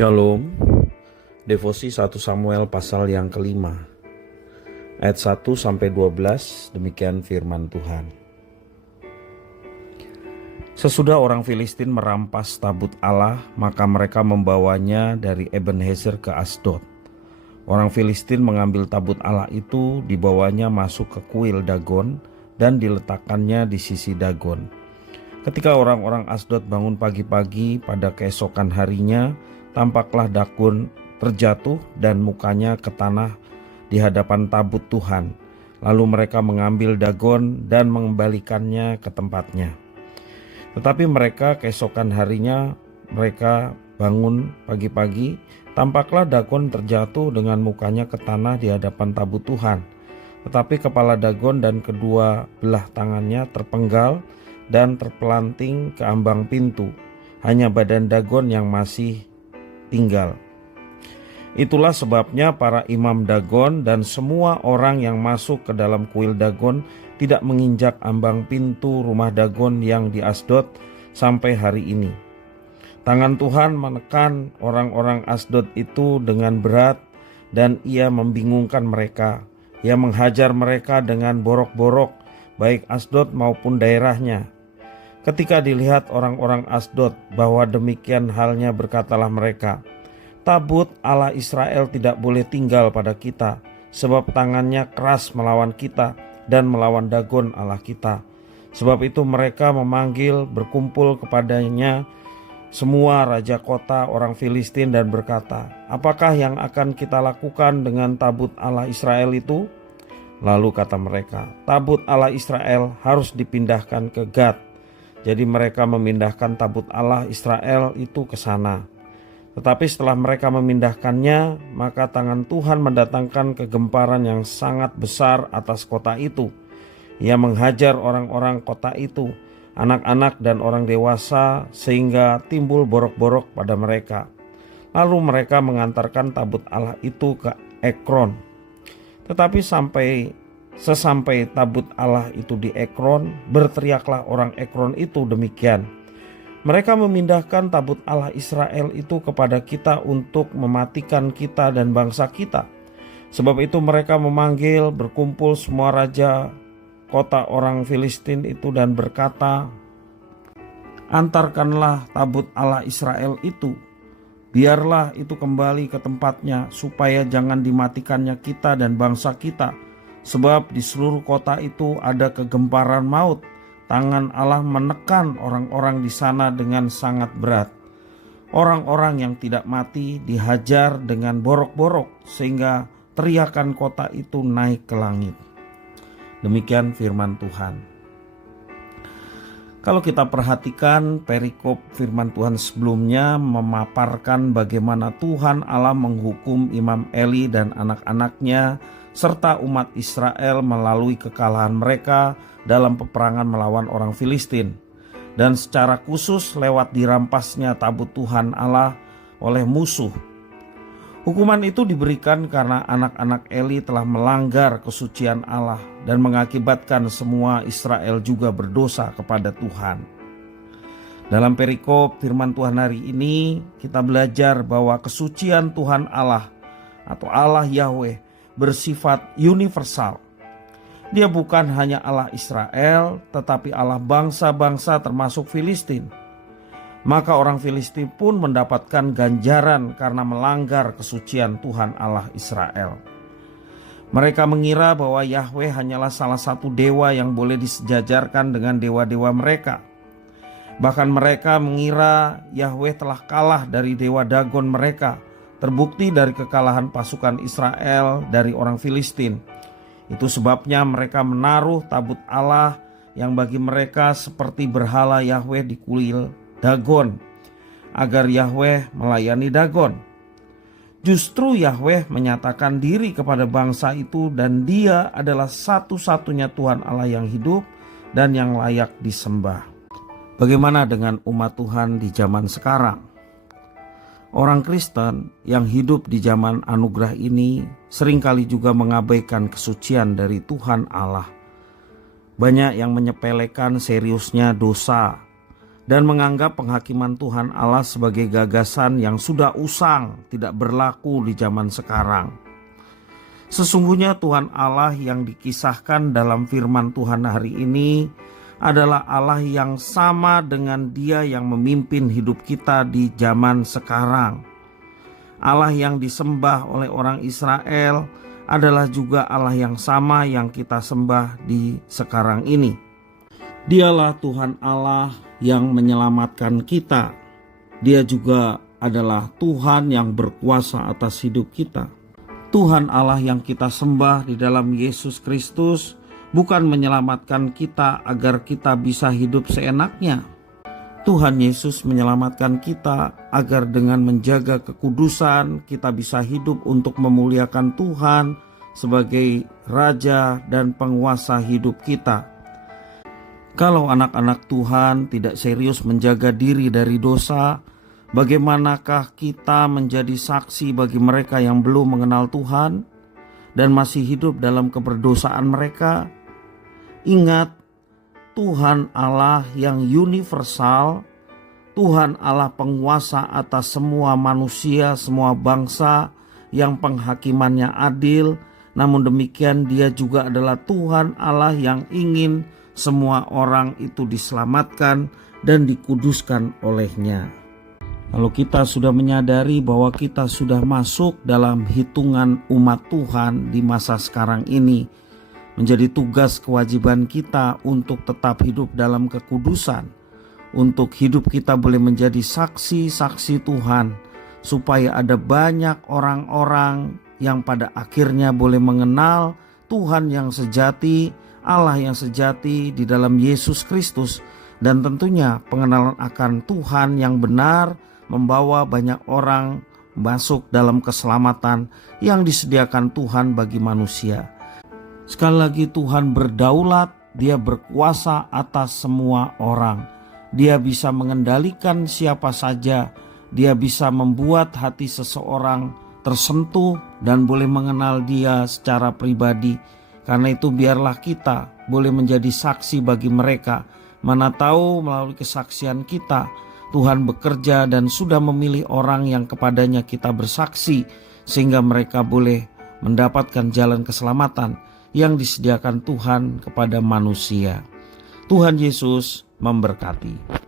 Shalom. Devosi 1 Samuel pasal yang kelima, ayat 1-12, demikian firman Tuhan. Sesudah orang Filistin merampas tabut Allah, maka mereka membawanya dari Ebenezer ke Asdod. Orang Filistin mengambil tabut Allah itu, dibawanya masuk ke kuil Dagon dan diletakkannya di sisi Dagon. Ketika orang-orang Asdod bangun pagi-pagi pada keesokan harinya, tampaklah Dagon terjatuh dan mukanya ke tanah di hadapan tabut Tuhan. Lalu mereka mengambil Dagon dan mengembalikannya ke tempatnya. Tetapi mereka keesokan harinya mereka bangun pagi-pagi, tampaklah Dagon terjatuh dengan mukanya ke tanah di hadapan tabut Tuhan. Tetapi kepala Dagon dan kedua belah tangannya terpenggal dan terpelanting ke ambang pintu. Hanya badan Dagon yang masih tinggal. Itulah sebabnya para imam Dagon dan semua orang yang masuk ke dalam kuil Dagon tidak menginjak ambang pintu rumah Dagon yang di Asdod sampai hari ini. Tangan Tuhan menekan orang-orang Asdod itu dengan berat dan ia membingungkan mereka. Ia menghajar mereka dengan borok-borok, baik Asdod maupun daerahnya. Ketika dilihat orang-orang Asdod bahwa demikian halnya, berkatalah mereka, "Tabut Allah Israel tidak boleh tinggal pada kita, sebab tangannya keras melawan kita dan melawan Dagon Allah kita." Sebab itu mereka memanggil berkumpul kepadanya semua raja kota orang Filistin dan berkata, "Apakah yang akan kita lakukan dengan tabut Allah Israel itu?" Lalu kata mereka, "Tabut Allah Israel harus dipindahkan ke Gad." Jadi mereka memindahkan tabut Allah Israel itu ke sana. Tetapi setelah mereka memindahkannya, maka tangan Tuhan mendatangkan kegemparan yang sangat besar atas kota itu. Ia menghajar orang-orang kota itu, anak-anak dan orang dewasa, sehingga timbul borok-borok pada mereka. Lalu mereka mengantarkan tabut Allah itu ke Ekron. Tetapi sesampai tabut Allah itu di Ekron, berteriaklah orang Ekron itu demikian, "Mereka memindahkan tabut Allah Israel itu kepada kita untuk mematikan kita dan bangsa kita." Sebab itu mereka memanggil berkumpul semua raja kota orang Filistin itu dan berkata, "Antarkanlah tabut Allah Israel itu, biarlah itu kembali ke tempatnya, supaya jangan dimatikannya kita dan bangsa kita. Sebab di seluruh kota itu ada kegemparan maut. Tangan Allah menekan orang-orang di sana dengan sangat berat. Orang-orang yang tidak mati dihajar dengan borok-borok, sehingga teriakan kota itu naik ke langit." Demikian firman Tuhan. Kalau kita perhatikan perikop firman Tuhan sebelumnya memaparkan bagaimana Tuhan Allah menghukum Imam Eli dan anak-anaknya serta umat Israel melalui kekalahan mereka dalam peperangan melawan orang Filistin, dan secara khusus lewat dirampasnya tabut Tuhan Allah oleh musuh. Hukuman itu diberikan karena anak-anak Eli telah melanggar kesucian Allah dan mengakibatkan semua Israel juga berdosa kepada Tuhan. Dalam perikop firman Tuhan hari ini, kita belajar bahwa kesucian Tuhan Allah atau Allah Yahweh bersifat universal. Dia bukan hanya Allah Israel, tetapi Allah bangsa-bangsa termasuk Filistin. Maka orang Filistin pun mendapatkan ganjaran karena melanggar kesucian Tuhan Allah Israel. Mereka mengira bahwa Yahweh hanyalah salah satu dewa yang boleh disejajarkan dengan dewa-dewa mereka. Bahkan mereka mengira Yahweh telah kalah dari dewa Dagon mereka, terbukti dari kekalahan pasukan Israel dari orang Filistin. Itu sebabnya mereka menaruh tabut Allah yang bagi mereka seperti berhala Yahweh di kuil Dagon, agar Yahweh melayani Dagon. Justru Yahweh menyatakan diri kepada bangsa itu dan Dia adalah satu-satunya Tuhan Allah yang hidup dan yang layak disembah. Bagaimana dengan umat Tuhan di zaman sekarang? Orang Kristen yang hidup di zaman anugerah ini seringkali juga mengabaikan kesucian dari Tuhan Allah. Banyak yang menyepelekan seriusnya dosa dan menganggap penghakiman Tuhan Allah sebagai gagasan yang sudah usang, tidak berlaku di zaman sekarang. Sesungguhnya Tuhan Allah yang dikisahkan dalam firman Tuhan hari ini adalah Allah yang sama dengan Dia yang memimpin hidup kita di zaman sekarang. Allah yang disembah oleh orang Israel adalah juga Allah yang sama yang kita sembah di sekarang ini. Dialah Tuhan Allah yang menyelamatkan kita. Dia juga adalah Tuhan yang berkuasa atas hidup kita. Tuhan Allah yang kita sembah di dalam Yesus Kristus bukan menyelamatkan kita agar kita bisa hidup seenaknya. Tuhan Yesus menyelamatkan kita agar dengan menjaga kekudusan kita bisa hidup untuk memuliakan Tuhan sebagai Raja dan penguasa hidup kita. Kalau anak-anak Tuhan tidak serius menjaga diri dari dosa, bagaimanakah kita menjadi saksi bagi mereka yang belum mengenal Tuhan dan masih hidup dalam keberdosaan mereka? Ingat, Tuhan Allah yang universal, Tuhan Allah penguasa atas semua manusia, semua bangsa, yang penghakimannya adil. Namun demikian Dia juga adalah Tuhan Allah yang ingin semua orang itu diselamatkan dan dikuduskan oleh-Nya. Kalau kita sudah menyadari bahwa kita sudah masuk dalam hitungan umat Tuhan di masa sekarang ini, menjadi tugas kewajiban kita untuk tetap hidup dalam kekudusan, untuk hidup kita boleh menjadi saksi-saksi Tuhan, supaya ada banyak orang-orang yang pada akhirnya boleh mengenal Tuhan yang sejati, Allah yang sejati di dalam Yesus Kristus, dan tentunya pengenalan akan Tuhan yang benar membawa banyak orang masuk dalam keselamatan yang disediakan Tuhan bagi manusia. Sekali lagi, Tuhan berdaulat, Dia berkuasa atas semua orang. Dia bisa mengendalikan siapa saja, Dia bisa membuat hati seseorang tersentuh dan boleh mengenal Dia secara pribadi. Karena itu biarlah kita boleh menjadi saksi bagi mereka. Mana tahu melalui kesaksian kita Tuhan bekerja dan sudah memilih orang yang kepadanya kita bersaksi, sehingga mereka boleh mendapatkan jalan keselamatan yang disediakan Tuhan kepada manusia. Tuhan Yesus memberkati.